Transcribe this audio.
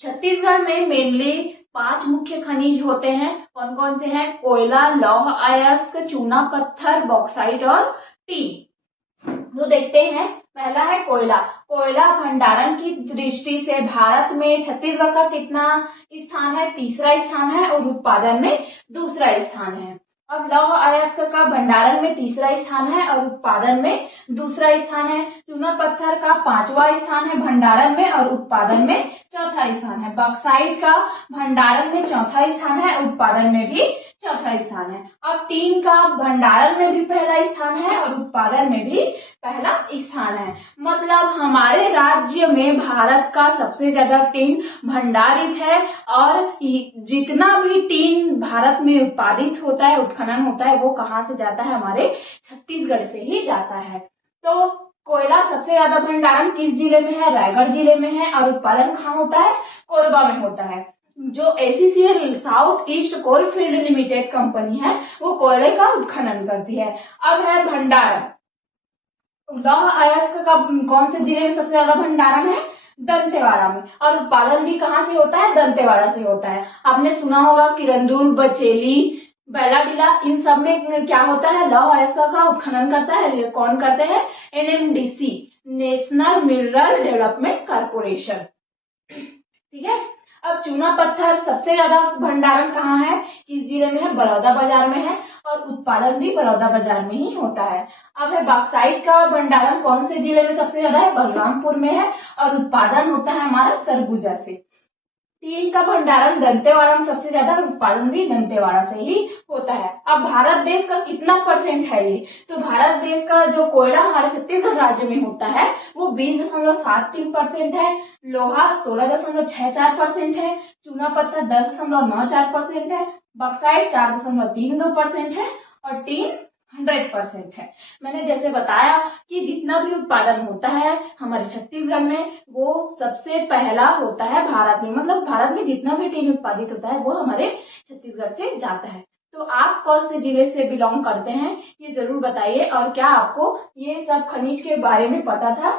छत्तीसगढ़ में मेनली 5 मुख्य खनिज होते हैं। कौन कौन से हैं? कोयला, लौह अयस्क, चूना पत्थर, बॉक्साइट और टीन। तो देखते हैं, पहला है कोयला। कोयला भंडारण की दृष्टि से भारत में छत्तीसगढ़ का कितना स्थान है? तीसरा स्थान है और उत्पादन में दूसरा स्थान है। अब लौह अयस्क का भंडारण में तीसरा स्थान है और उत्पादन में दूसरा स्थान है। चूना पत्थर का 5वां स्थान है भंडारण में और उत्पादन में चौथा स्थान है। बॉक्साइट का भंडारण में चौथा स्थान है, उत्पादन में भी चौथा स्थान है। और टीन का भंडारण में भी पहला स्थान है और उत्पादन में भी पहला स्थान है। मतलब हमारे राज्य में भारत का सबसे ज्यादा टीन भंडारित है और जितना भी टीन भारत में उत्पादित होता है, उत्खनन होता है, वो कहाँ से जाता है? हमारे छत्तीसगढ़ से ही जाता है। तो कोयला सबसे ज्यादा भंडारण किस जिले में है? रायगढ़ जिले में है। और उत्पादन कहाँ होता है? कोरबा में होता है। जो ACCL south east coalfield limited company है, वो कोयले का उत्खनन करती है। अब है भंडारण। लौह अयस्क का कौन से जिले में सबसे ज्यादा भंडारण है? दंतेवाड़ा में। और उत्पादन भी कहाँ से होता है? दंतेवाड़ा से होता है। आपने सुना होगा किरंदुल, बचेली, बैलाडीला, इन सब में क्या होता है? लौह अयस्क का उत्खनन करता है। ये कौन करते हैं? NMDC, national mineral development corporation. ठीक है। अब चूना पत्थर सबसे ज्यादा भंडारण कहाँ है? किस जिले में है? बलौदाबाजार में है। और उत्पादन भी बलौदाबाजार में ही होता है। अब है बॉक्साइट का भंडारण कौन से जिले में सबसे ज्यादा है? बलरामपुर में है। और उत्पादन होता है हमारा सरगुजा से। टीन का भंडारण दंतेवाड़ा में सबसे ज्यादा, उत्पादन भी दंतेवाड़ा से ही होता है। अब भारत देश का कितना % है ये? तो भारत देश का जो कोयला हमारे छत्तीसगढ़ राज्य में होता है वो 20.73% है। लोहा 16.64% है। चूना पत्थर 10.94% है। बॉक्साइट 4.32% है। और टीन 100% है। मैंने जैसे बताया कि जितना भी उत्पादन होता है हमारे छत्तीसगढ़ में, वो सबसे पहला होता है भारत में। मतलब भारत में जितना भी टीन उत्पादित होता है वो हमारे छत्तीसगढ़ से जाता है। तो आप कौन से जिले से बिलोंग करते हैं ये जरूर बताइए। और क्या आपको ये सब खनिज के बारे में पता था?